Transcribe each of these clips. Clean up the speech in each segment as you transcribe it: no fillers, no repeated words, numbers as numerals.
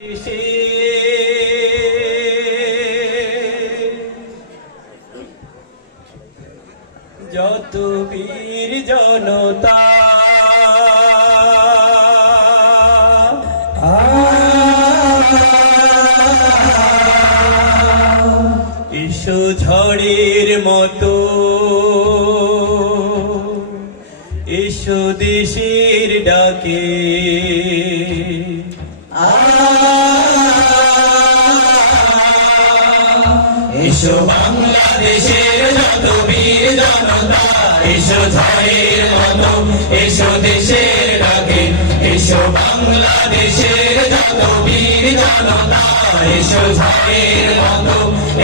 যত বীর জনতা এসো ঝড়ের মতো, এসো দেশের ডাকে, এসো বাংলাদেশের যত বীর জনতা, এসো ঝড়ের মতো, এসো দেশের ডাকে, এসো বাংলাদেশের যত বীর জনতা, এসো ঝড়ের মতো,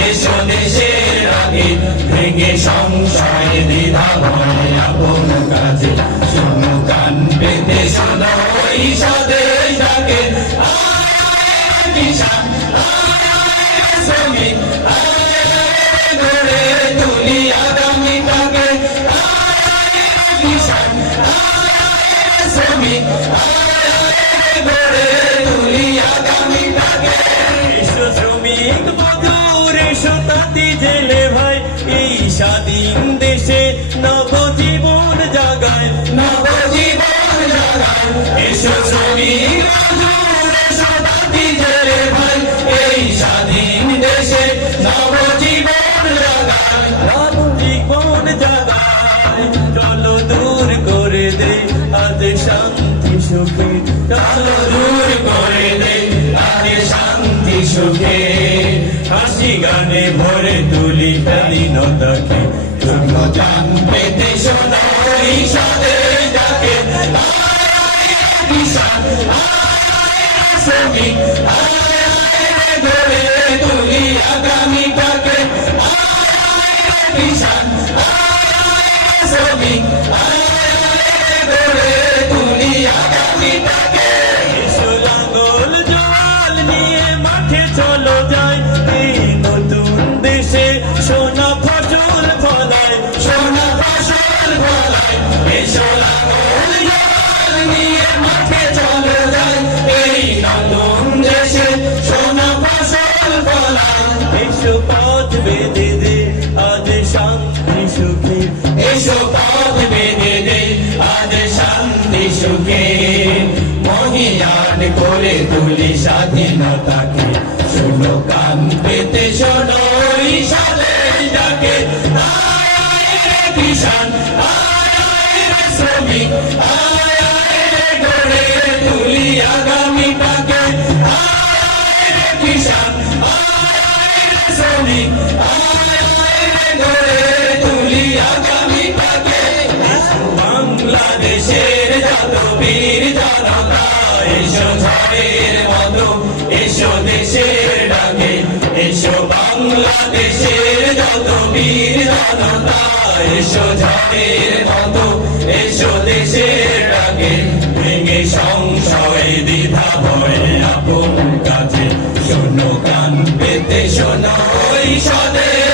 এসো দেশের ডাকে, ভেঙে সংশয় দ্বিধা ভয় আপন কাজে, শোনো কান পেতে শোনো ওই স্বদেশ ডাকে, কিষান শ্রমিক গড়ে তুলি আগামীটাকে, কিষান শ্রমিক গড়ে তুলি আগামীটাকে, এসো শ্রমিক মজুর, এসো তাঁতি জেলে ভাই, এই স্বাধীন দেশে নবজীবন জাগায়, নবজীবন জাগায়, এসো শ্রমিক মজুর, এসো তাঁতি জেলে ভাই, এই স্বাধীন দেশে নবজীবন জাগায়, নবজীবন জাগায়, চলো দূর করে দে আজ শান্তি সুখে, চলো দূর করে দে আজ শান্তি সুখে, হাসি গানে ভরে তুলি স্বাধীনতাকে, শোনো জান পেতে শোনো এই স্বদেশ ডাকে, কিষান শ্রমিক গড়ে তুলি আগামীটাকে, কিষান শ্রমিক গড়ে তুলি আগামীটাকে, এসো লাঙ্গল জল নিয়ে মাঠে চলো যাই, এই নতুন দেশে সোনা ফসল ফলায়, সোনা ফসল ফলায়, এসো লাঙ্গল জল নিয়ে মাঠে চলো যাই, এই নতুন দেশে সোনা ফসল ফলায়, এসো পথ বেঁধে দে আজ শান্তি সুখে, এসো পথ বেঁধে দে আজ শান্তি সুখে, মহিয়ান করে তুলি স্বাধীনতাকে, শোনো কান পেতে শোনো ওই স্বদেশ ডাকে, কিষান শ্রমিক গড়ে তুলি আগামীটাকে, কিষান শ্রমিক গড়ে তুলি আগামীটাকে, বাংলাদেশের যত বীর জনতা, এসো ঝড়ের মতো, এসো দেশের ডাকে, এসো বাংলাদেশের যত বীর জনতা, এসো ঝড়ের মতো, এসো দেশের ডাকে, ভেঙে সংশয় দ্বিধা ভয় আপন কাজে, শোনো কান পেতে শোনো ওই স্বদেশ